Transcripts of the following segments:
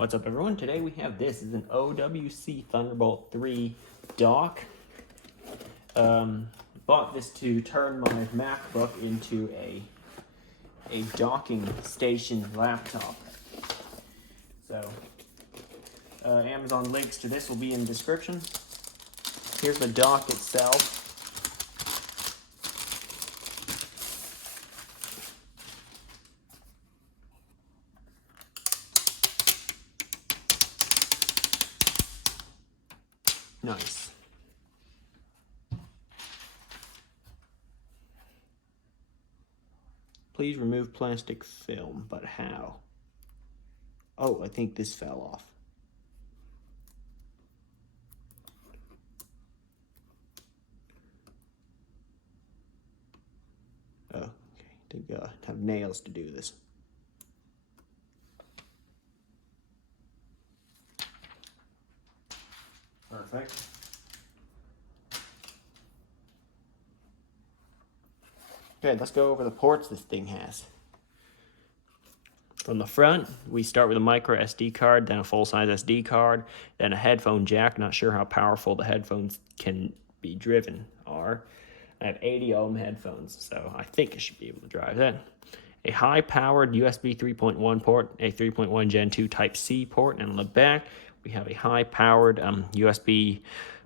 What's up, everyone? Today we have this is an OWC Thunderbolt 3 dock. Bought this to turn my MacBook into a docking station laptop. So Amazon links to this will be in the description. Here's the dock itself. Nice. Please remove plastic film, but how? Oh, I think this fell off. Oh, okay. I think I have nails to do this. Perfect. Okay, let's go over the ports this thing has. From the front, we start with a micro SD card, then a full-size SD card, then a headphone jack. Not sure how powerful the headphones can be driven are. I have 80 ohm headphones, so I think I should be able to drive that. A high-powered USB 3.1 port, a 3.1 Gen 2 Type-C port, and on the back, we have a high-powered USB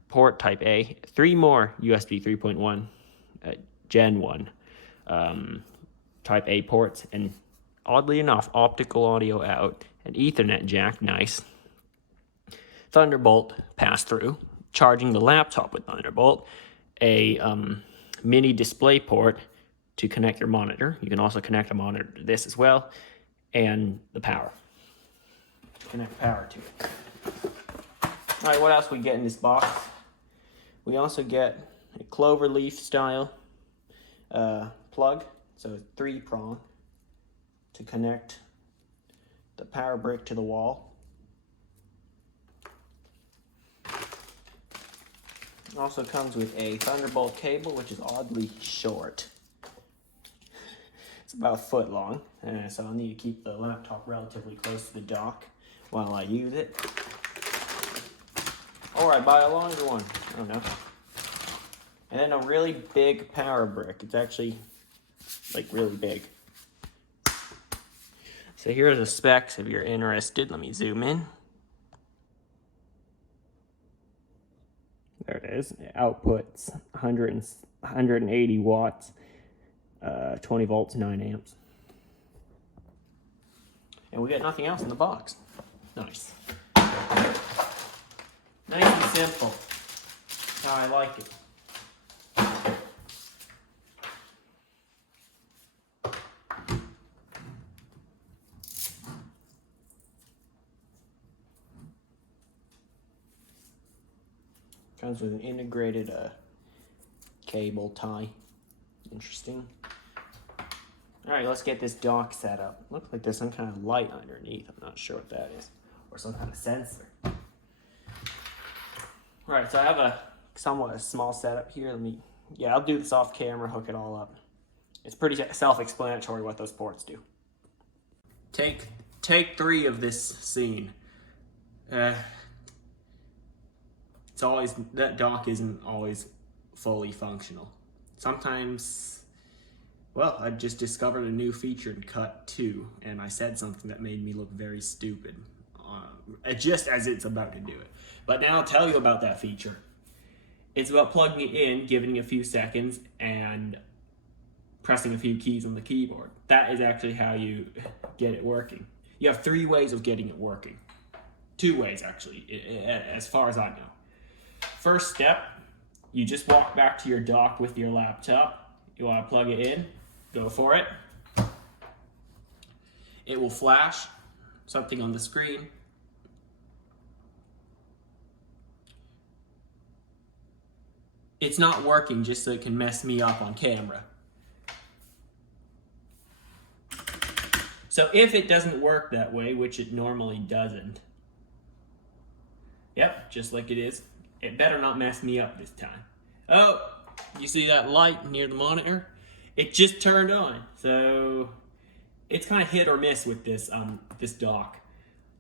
port Type A, 3 more USB 3.1 Gen 1 Type A ports, and oddly enough, optical audio out, an Ethernet jack, nice. Thunderbolt pass-through, charging the laptop with Thunderbolt, a mini display port to connect your monitor. You can also connect a monitor to this as well, and the power. Connect power to it. All right, what else we get in this box? We also get a clover leaf style plug, so 3-prong to connect the power brick to the wall. It also comes with a Thunderbolt cable, which is oddly short. It's about a foot long, so I'll need to keep the laptop relatively close to the dock while I use it. Or I buy a longer one, I don't know. And then a really big power brick. It's actually like really big. So here are the specs if you're interested. Let me zoom in. There it is. It outputs 180 watts, 20 volts, 9 amps. And we got nothing else in the box. Nice. Nice and simple. How I like it. Comes with an integrated cable tie. Interesting. Alright, let's get this dock set up. Looks like there's some kind of light underneath. I'm not sure what that is. Or some kind of sensor. Alright, so I have a somewhat small setup here. I'll do this off camera, hook it all up. It's pretty self-explanatory what those ports do. Take 3 of this scene. That dock isn't always fully functional. Sometimes, well, I just discovered a new feature in Cut 2, and I said something that made me look very stupid, just as it's about to do it. But now I'll tell you about that feature. It's about plugging it in, giving it a few seconds, and pressing a few keys on the keyboard. That is actually how you get it working. You have 3 ways of getting it working. 2 ways, actually, as far as I know. First step, you just walk back to your dock with your laptop. You want to plug it in, go for it. It will flash something on the screen. It's not working just so it can mess me up on camera. So if it doesn't work that way, which it normally doesn't, yep, just like it is, it better not mess me up this time. Oh, you see that light near the monitor? It just turned on. So it's kind of hit or miss with this dock.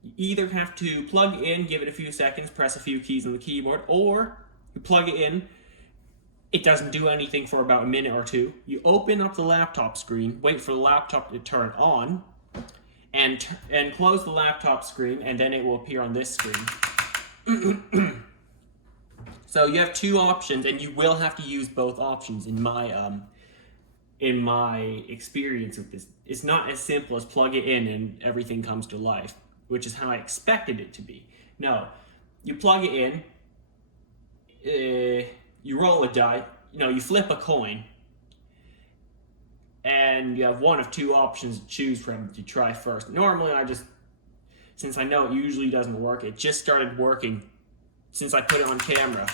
You either have to plug it in, give it a few seconds, press a few keys on the keyboard, or you plug it in, it doesn't do anything for about a minute or two. You open up the laptop screen, wait for the laptop to turn on, and close the laptop screen, and then it will appear on this screen. So you have two options, and you will have to use both options in my experience with this. It's not as simple as plug it in and everything comes to life, which is how I expected it to be. No, you plug it in, you roll a die, you flip a coin, and you have one of two options to choose from to try first. Normally, since I know it usually doesn't work, it just started working since I put it on camera.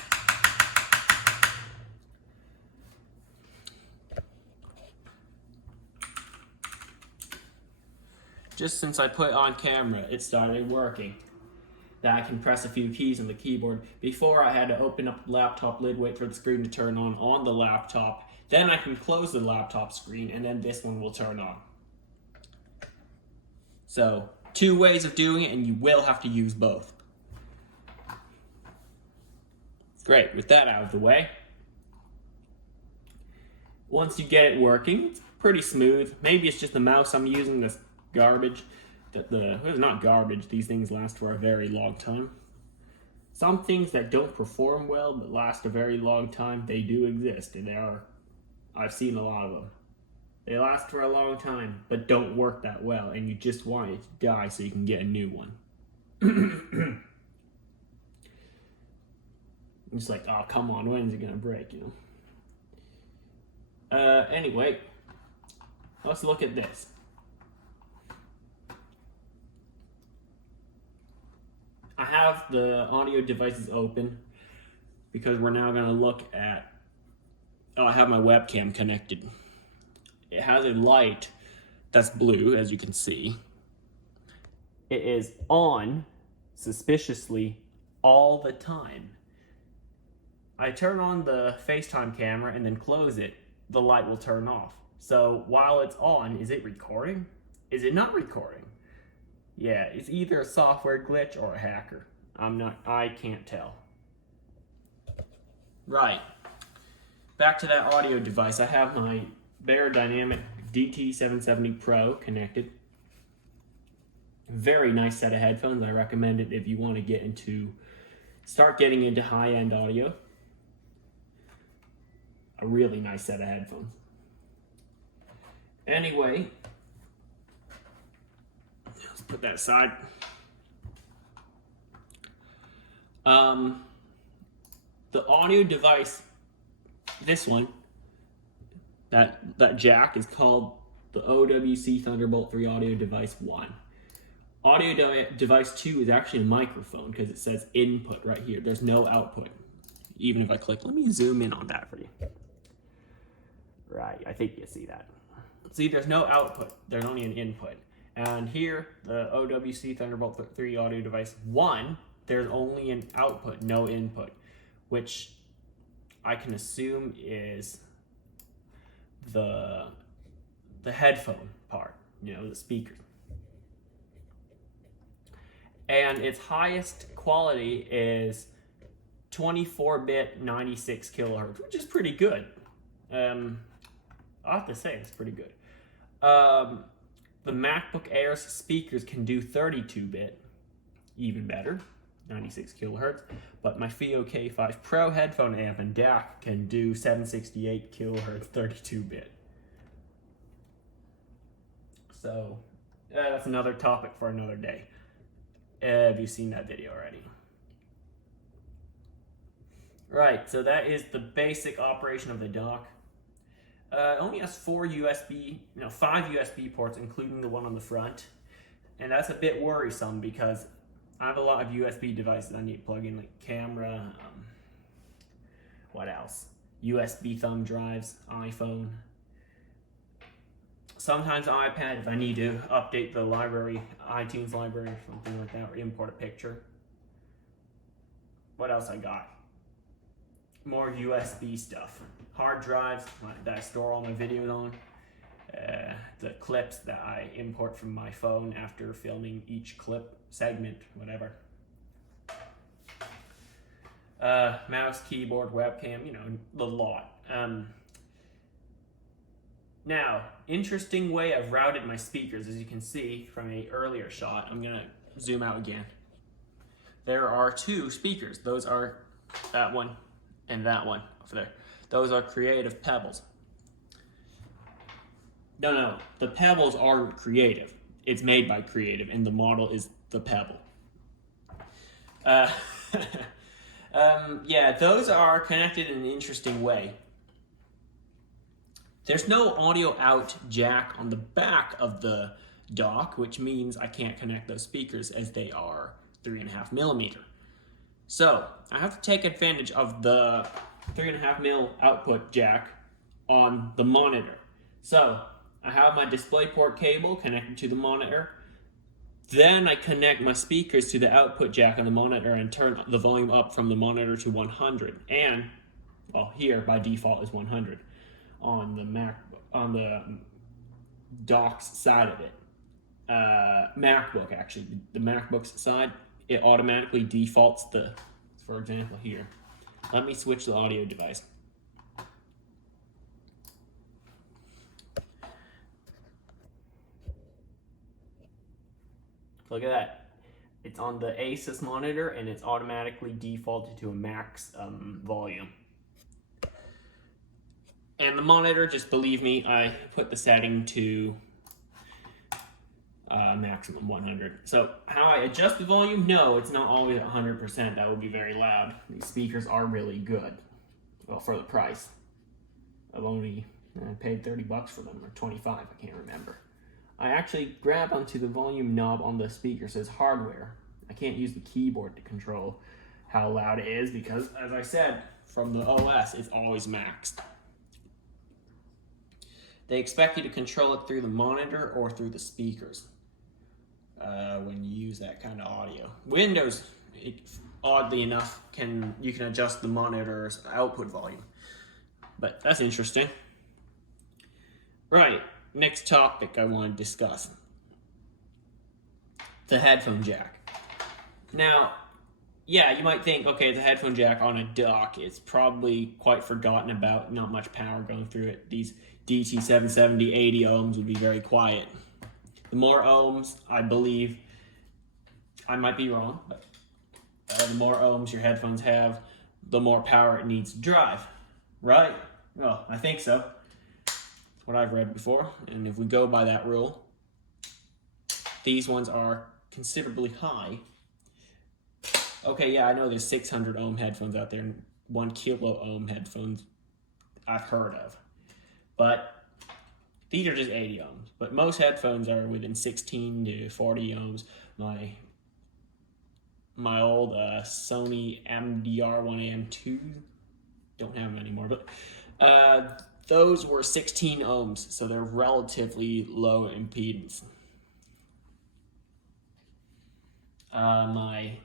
Just since I put it on camera, it started working. That I can press a few keys on the keyboard. Before, I had to open up the laptop lid, wait for the screen to turn on the laptop. Then I can close the laptop screen, and then this one will turn on. So, two ways of doing it, and you will have to use both. Great, with that out of the way. Once you get it working, it's pretty smooth. Maybe it's just the mouse I'm using that's garbage. It's not garbage, these things last for a very long time. Some things that don't perform well but last a very long time, they do exist, and I've seen a lot of them. They last for a long time but don't work that well, and you just want it to die so you can get a new one. It's like, oh come on, when is it gonna break, Anyway, let's look at this. I have the audio devices open because we're now going to look at, I have my webcam connected. It has a light that's blue, as you can see. It is on, suspiciously, all the time. I turn on the FaceTime camera and then close it, the light will turn off. So while it's on, is it recording? Is it not recording? Yeah, it's either a software glitch or a hacker. I can't tell. Right. Back to that audio device. I have my Beyerdynamic DT770 Pro connected. Very nice set of headphones. I recommend it if you want to start getting into high-end audio. A really nice set of headphones. Anyway, let's put that aside. The audio device, this one, that jack is called the OWC Thunderbolt 3 Audio Device 1. Audio device 2 is actually a microphone because it says input right here. There's no output. Even if I click, let me zoom in on that for you. Right, I think you see that. See, there's no output. There's only an input. And here, the OWC Thunderbolt 3 Audio Device 1, there's only an output, no input, which I can assume is the headphone part, the speaker. And its highest quality is 24-bit 96 kilohertz, which is pretty good. I have to say it's pretty good. The MacBook Air's speakers can do 32-bit, even better, 96 kilohertz. But my FIO K5 Pro headphone amp and DAC can do 768 kilohertz, 32-bit. So that's another topic for another day. Have you seen that video already? Right, so that is the basic operation of the dock. It only has 5 USB ports, including the one on the front. And that's a bit worrisome because I have a lot of USB devices I need to plug in, like camera, what else? USB thumb drives, iPhone. Sometimes iPad if I need to update the library, iTunes library or something like that, or import a picture. What else I got? More USB stuff. Hard drives that I store all my videos on. the clips that I import from my phone after filming each clip, segment, whatever. Mouse, keyboard, webcam, you know, the lot. Now, interesting way I've routed my speakers, as you can see from an earlier shot. I'm gonna zoom out again. There are two speakers. Those are that one and that one over there. Those are Creative Pebbles. No, the Pebbles aren't Creative. It's made by Creative, and the model is the Pebble. Yeah, those are connected in an interesting way. There's no audio out jack on the back of the dock, which means I can't connect those speakers as they are 3.5 millimeter. So I have to take advantage of the 3.5 mil output jack on the monitor. So I have my DisplayPort cable connected to the monitor. Then I connect my speakers to the output jack on the monitor and turn the volume up from the monitor to 100. And, well, here by default is 100 on the dock's side of it. MacBook, actually, the MacBook's side, it automatically defaults the, for example, here. Let me switch the audio device. Look at that. It's on the Asus monitor and it's automatically defaulted to a max volume. And the monitor, just believe me, I put the setting to maximum 100. So how I adjust the volume? No, it's not always at 100%. That would be very loud. These speakers are really good. Well, for the price. I've only paid 30 bucks for them, or 25, I can't remember. I actually grab onto the volume knob on the speaker, so it's hardware. I can't use the keyboard to control how loud it is because, as I said, from the OS, it's always maxed. They expect you to control it through the monitor or through the speakers when you use that kind of audio. Windows, oddly enough, you can adjust the monitor's output volume, but that's interesting. Right. Next topic I want to discuss. The headphone jack. Now, yeah, you might think, okay, the headphone jack on a dock is probably quite forgotten about, not much power going through it. These DT770 80 ohms would be very quiet. The more ohms, I believe, I might be wrong, but the more ohms your headphones have, the more power it needs to drive, right? Well, I think so. What I've read before, and if we go by that rule, these ones are considerably high. Okay, yeah, I know there's 600 ohm headphones out there and 1 kilo ohm headphones I've heard of, but these are just 80 ohms. But most headphones are within 16 to 40 ohms. My old Sony MDR1AM2, don't have them anymore, but those were 16 ohms, so they're relatively low impedance. My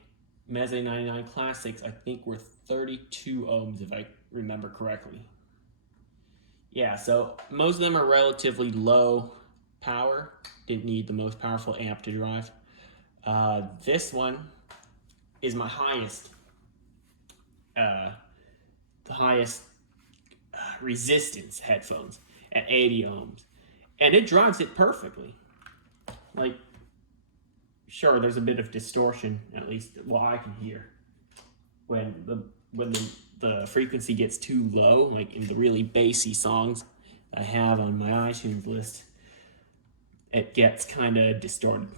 Meze 99 Classics, I think, were 32 ohms, if I remember correctly. Yeah, so most of them are relatively low power. Didn't need the most powerful amp to drive. This one is my highest, the highest resistance headphones at 80 ohms, and it drives it perfectly. Like, sure, there's a bit of distortion, at least what I can hear, when the frequency gets too low, like in the really bassy songs I have on my iTunes list. It gets kind of distorted.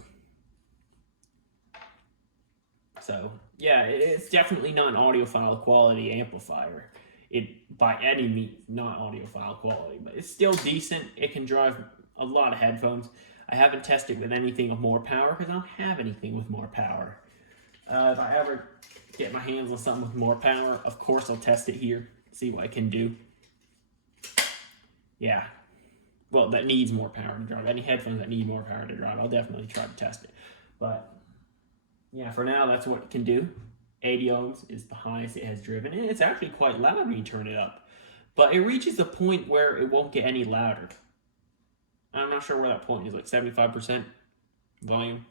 So yeah, it's definitely not an audiophile quality amplifier. It, by any means, not audiophile quality, but it's still decent. It can drive a lot of headphones. I haven't tested with anything with more power because I don't have anything with more power. If I ever get my hands on something with more power, of course I'll test it here, see what I can do. Yeah, well, that needs more power to drive. Any headphones that need more power to drive, I'll definitely try to test it. But yeah, for now, that's what it can do. 80 ohms is the highest it has driven, and it's actually quite loud when you turn it up. But it reaches a point where it won't get any louder. I'm not sure where that point is, like 75% volume.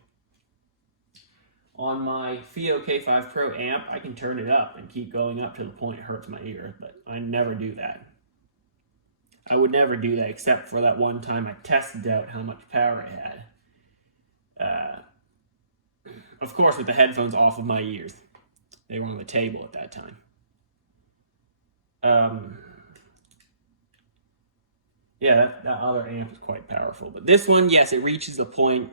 On my FIO K5 Pro amp, I can turn it up and keep going up to the point it hurts my ear, but I never do that. I would never do that except for that one time I tested out how much power it had. Of course, with the headphones off of my ears. They were on the table at that time. Yeah, that other amp is quite powerful. But this one, yes, it reaches a point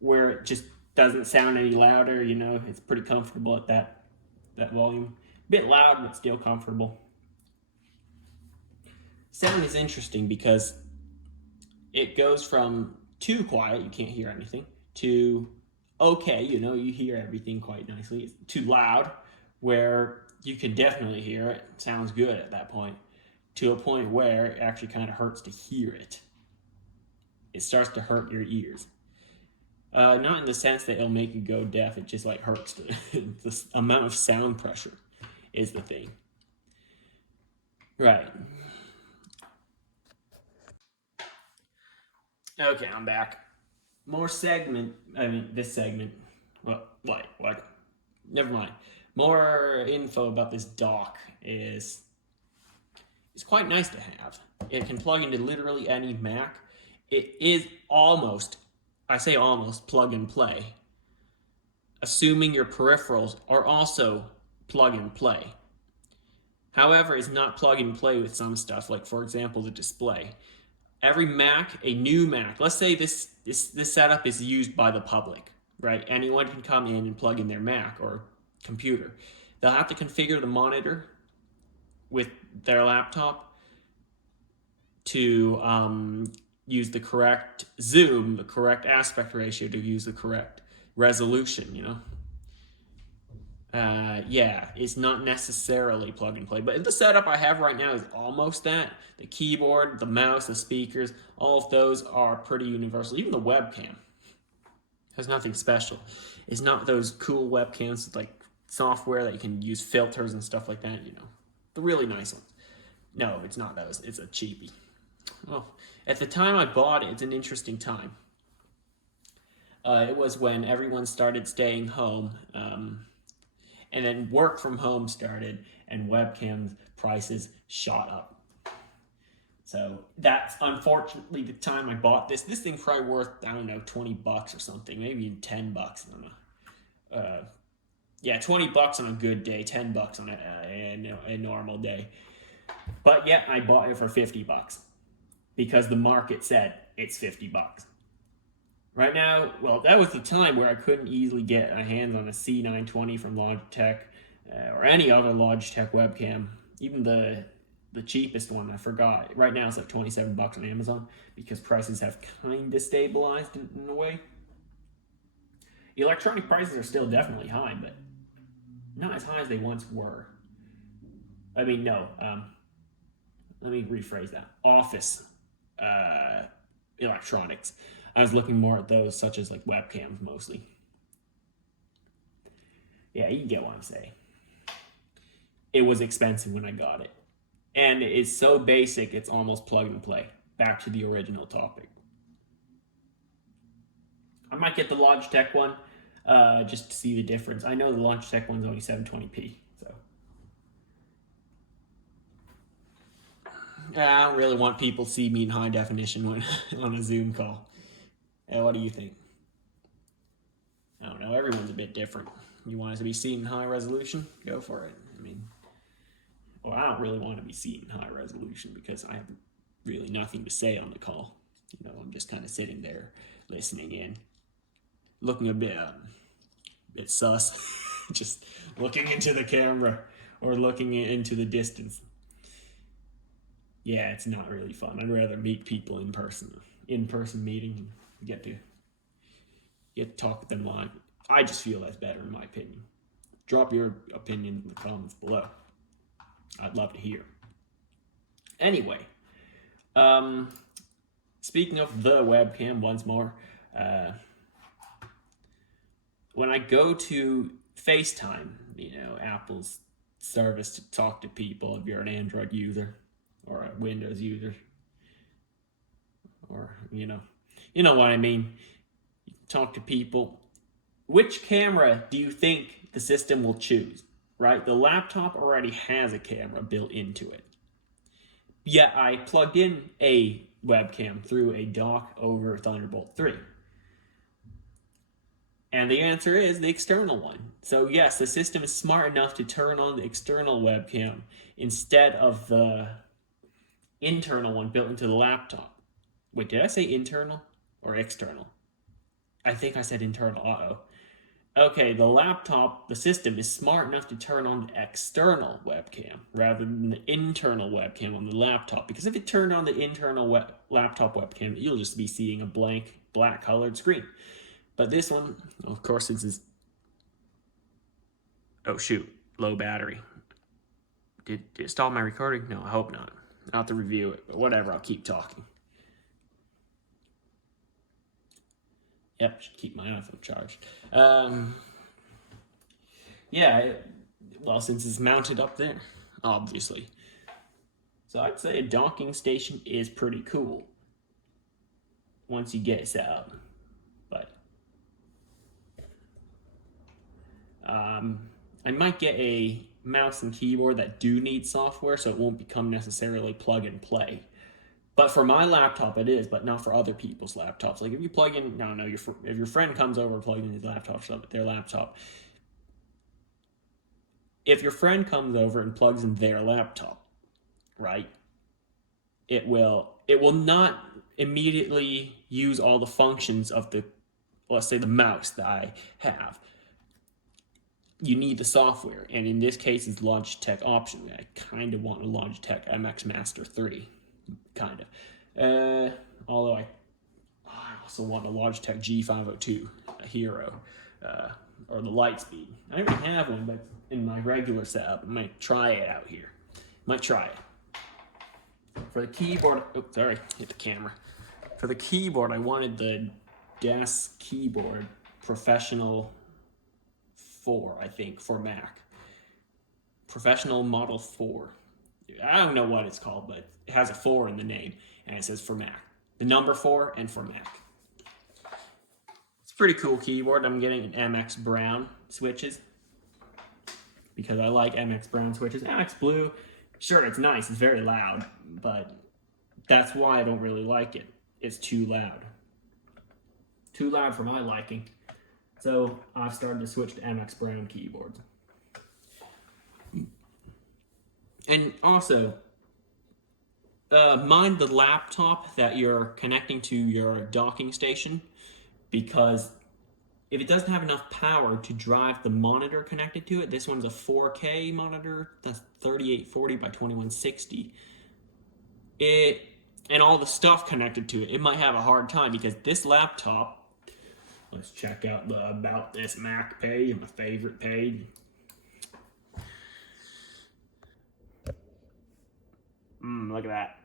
where it just doesn't sound any louder, you know. It's pretty comfortable at that volume. A bit loud, but still comfortable. Sound is interesting because it goes from too quiet, you can't hear anything, to okay, you know, you hear everything quite nicely. It's too loud, where you can definitely hear it. Sounds good at that point. To a point where it actually kind of hurts to hear it. It starts to hurt your ears. Not in the sense that it'll make you go deaf. It just like hurts. The amount of sound pressure is the thing. Right. Okay, I'm back. This segment. Well, what? Never mind. More info about this dock is it's quite nice to have. It can plug into literally any Mac. It is almost, I say almost, plug and play. Assuming your peripherals are also plug and play. However, it's not plug and play with some stuff, like for example, the display. Every Mac, a new Mac, let's say this setup is used by the public, right? Anyone can come in and plug in their Mac or computer. They'll have to configure the monitor with their laptop to use the correct zoom, the correct aspect ratio, to use the correct resolution, you know? Yeah, it's not necessarily plug and play, but the setup I have right now is almost that. The keyboard, the mouse, the speakers, all of those are pretty universal. Even the webcam has nothing special. It's not those cool webcams with like software that you can use filters and stuff like that, you know. The really nice ones. No, it's not those. It's a cheapie. Well, at the time I bought it, it's an interesting time. It was when everyone started staying home. And then work from home started and webcam prices shot up. So that's unfortunately the time I bought this. This thing's probably worth, I don't know, 20 bucks or something, maybe even 10 bucks. I don't know. Yeah, 20 bucks on a good day, 10 bucks on a normal day. But yeah, I bought it for 50 bucks because the market said it's 50 bucks. Right now, well, that was the time where I couldn't easily get my hands on a C920 from Logitech or any other Logitech webcam. Even the cheapest one, I forgot. Right now it's like 27 bucks on Amazon because prices have kind of stabilized in a way. Electronic prices are still definitely high, but not as high as they once were. I mean, no. Let me rephrase that. Office electronics. I was looking more at those, such as like webcams mostly. Yeah, you get what I'm saying. It was expensive when I got it. And it's so basic, it's almost plug and play. Back to the original topic. I might get the Logitech one just to see the difference. I know the Logitech one's only 720p, so. I don't really want people to see me in high definition when on a Zoom call. What do you think? I don't know. Everyone's a bit different. You want us to be seen in high resolution? Go for it. I mean, well, I don't really want to be seen in high resolution because I have really nothing to say on the call. You know, I'm just kind of sitting there listening in, looking a bit sus, just looking into the camera or looking into the distance. Yeah, it's not really fun. I'd rather meet people in person meeting, and get to talk with them live. I just feel that's better in my opinion. Drop your opinion in the comments below. I'd love to hear. Anyway, speaking of the webcam once more, when I go to FaceTime, you know, Apple's service to talk to people if you're an Android user or a Windows user, or you know what I mean. You talk to people. Which camera do you think the system will choose? Right? The laptop already has a camera built into it. Yet I plugged in a webcam through a dock over Thunderbolt 3. And the answer is the external one. So yes, the system is smart enough to turn on the external webcam instead of the internal one built into the laptop. Wait, did I say internal or external? I think I said internal. Uh-oh. Okay, the system is smart enough to turn on the external webcam rather than the internal webcam on the laptop. Because if it turned on the internal laptop webcam, you'll just be seeing a blank, black colored screen. But this one, of course, is... Oh, shoot. Low battery. Did it stop my recording? No, I hope not. I'll have to review it, but whatever, I'll keep talking. Yep, should keep my iPhone charged. Well, since it's mounted up there, obviously. So I'd say a docking station is pretty cool once you get it set up. But I might get a mouse and keyboard that do need software, so it won't become necessarily plug and play. But for my laptop, it is, but not for other people's laptops. Like if you plug in, if your friend comes over and plugs in his laptop, their laptop. If your friend comes over and plugs in their laptop, right? It will not immediately use all the functions of let's say the mouse that I have. You need the software, and in this case, it's Logitech option. I kind of want a Logitech MX Master 3. Kind of. Although I also want a Logitech G502, a Hero, or the Lightspeed. I already have one, but in my regular setup, I might try it out here. Might try it. For the keyboard, hit the camera. For the keyboard, I wanted the desk keyboard Professional 4, I think, for Mac. Professional Model 4. I don't know what it's called, but it has a 4 in the name, and it says for Mac. The number 4 and for Mac. It's a pretty cool keyboard. I'm getting an MX Brown switches because I like MX Brown switches. MX Blue, sure, it's nice. It's very loud, but that's why I don't really like it. It's too loud. Too loud for my liking. So I've started to switch to MX Brown keyboards. And also, mind the laptop that you're connecting to your docking station, because if it doesn't have enough power to drive the monitor connected to it, this one's a 4K monitor, that's 3840 by 2160. And all the stuff connected to it, it might have a hard time because this laptop, let's check out the About This Mac page, my favorite page. Look at that.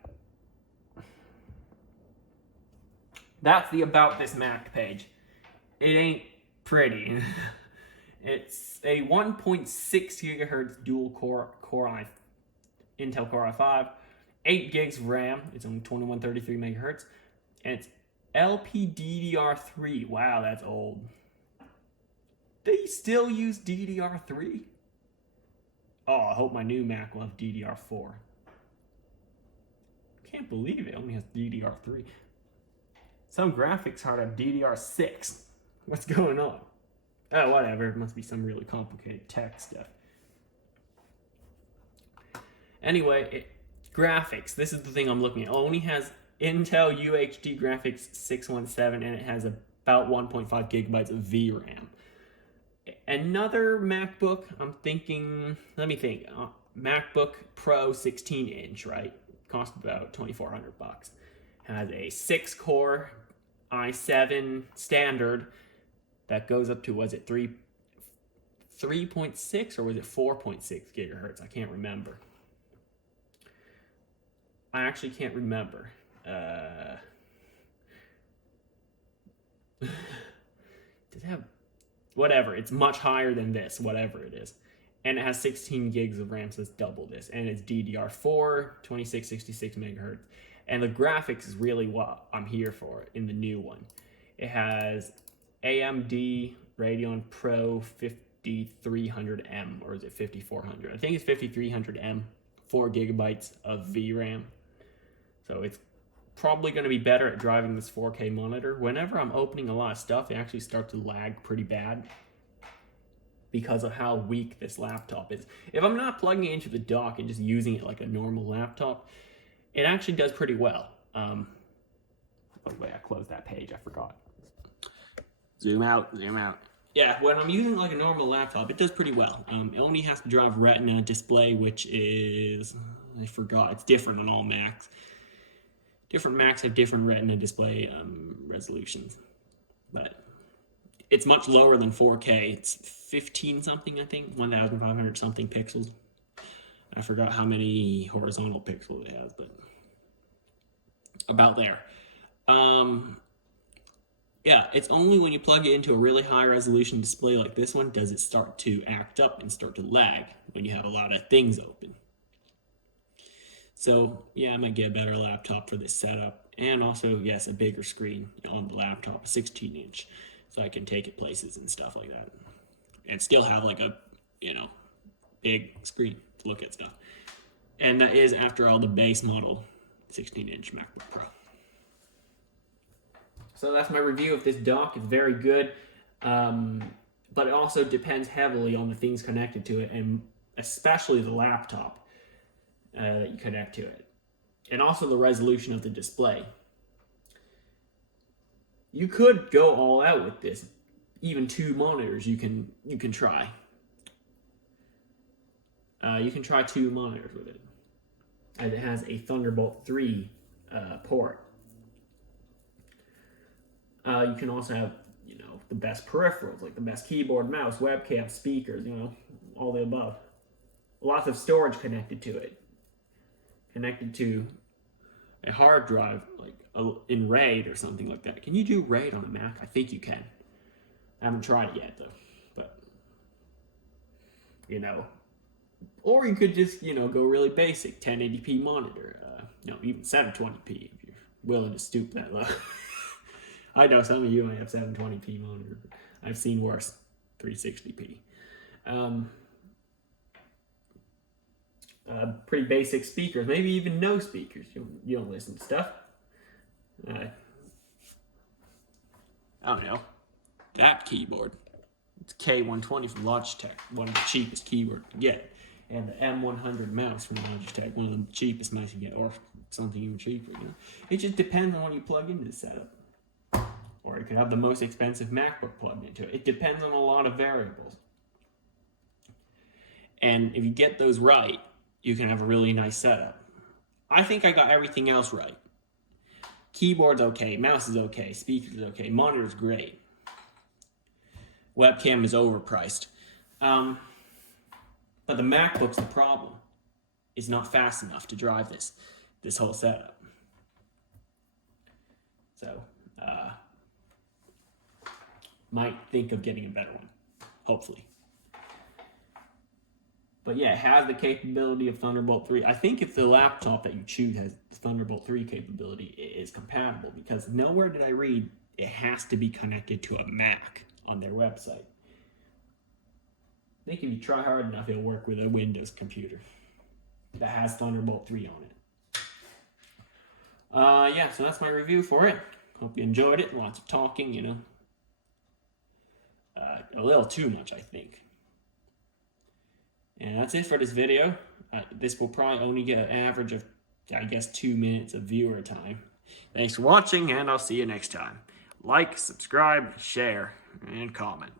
That's the About This Mac page. It ain't pretty. It's a 1.6 gigahertz dual core Intel Core i5, 8 gigs of RAM. It's only 2133 megahertz, and it's LPDDR3. Wow, that's old. They still use DDR3? Oh, I hope my new Mac will have DDR4. Can't believe it only has DDR3. Some graphics card have DDR6. What's going on? Oh, whatever. It must be some really complicated tech stuff. Anyway, graphics. This is the thing I'm looking at. It only has Intel UHD graphics 617, and it has about 1.5 gigabytes of VRAM. Another MacBook, I'm thinking, let me think. MacBook Pro 16-inch, right? Cost about $2,400. Has a 6-core i7 standard that goes up to, was it 3.6 or was it 4.6 gigahertz? I can't remember. I actually can't remember. Does it have, whatever, it's much higher than this, whatever it is. And it has 16 gigs of RAM, so it's double this. And it's DDR4, 2666 megahertz. And the graphics is really what I'm here for in the new one. It has AMD Radeon Pro 5300M, or is it 5400? I think it's 5300M, 4 gigabytes of VRAM. So it's probably going to be better at driving this 4K monitor. Whenever I'm opening a lot of stuff, it actually starts to lag pretty bad because of how weak this laptop is. If I'm not plugging it into the dock and just using it like a normal laptop, it actually does pretty well. By the way, I closed that page, I forgot. Zoom out, zoom out. Yeah, when I'm using like a normal laptop, it does pretty well. It only has to drive Retina display, which is, I forgot, it's different on all Macs. Different Macs have different Retina display resolutions, but it's much lower than 4K. It's 15 something, I think, 1,500 something pixels. I forgot how many horizontal pixels it has, but about there. Yeah, it's only when you plug it into a really high resolution display like this one does it start to act up and start to lag when you have a lot of things open. So yeah, I might get a better laptop for this setup, and also, yes, a bigger screen on the laptop, a 16-inch, so I can take it places and stuff like that, and still have like a, big screen to look at stuff. And that is, after all, the base model 16-inch MacBook Pro. So that's my review of this dock. It's very good, but it also depends heavily on the things connected to it, and especially the laptop that you connect to it, and also the resolution of the display. You could go all out with this. Even 2 monitors you can try. You can try 2 monitors with it. And it has a Thunderbolt 3 port. You can also have, the best peripherals, like the best keyboard, mouse, webcam, speakers, all the above. Lots of storage connected to it. Connected to a hard drive, like in RAID or something like that. Can you do RAID on a Mac? I think you can. I haven't tried it yet, though. But, or you could just, go really basic, 1080p monitor. Even 720p if you're willing to stoop that low. I know some of you might have 720p monitor. I've seen worse, 360p. Pretty basic speakers, maybe even no speakers. You don't listen to stuff. I don't know. That keyboard. It's K120 from Logitech, one of the cheapest keyboards to get. And the M100 mouse from Logitech, one of the cheapest mice you get, or something even cheaper. It just depends on what you plug into the setup. Or you could have the most expensive MacBook plugged into it. It depends on a lot of variables. And if you get those right, you can have a really nice setup. I think I got everything else right. Keyboard's okay, mouse is okay, speakers is okay, monitor's great. Webcam is overpriced. But the MacBook's the problem. It's not fast enough to drive this whole setup. So, might think of getting a better one, hopefully. But yeah, it has the capability of Thunderbolt 3. I think if the laptop that you choose has Thunderbolt 3 capability, it is compatible, because nowhere did I read it has to be connected to a Mac on their website. I think if you try hard enough, it'll work with a Windows computer that has Thunderbolt 3 on it. Yeah, so that's my review for it. Hope you enjoyed it. Lots of talking, a little too much, I think. And that's it for this video. This will probably only get an average of, 2 minutes of viewer time. Thanks for watching, and I'll see you next time. Like, subscribe, share, and comment.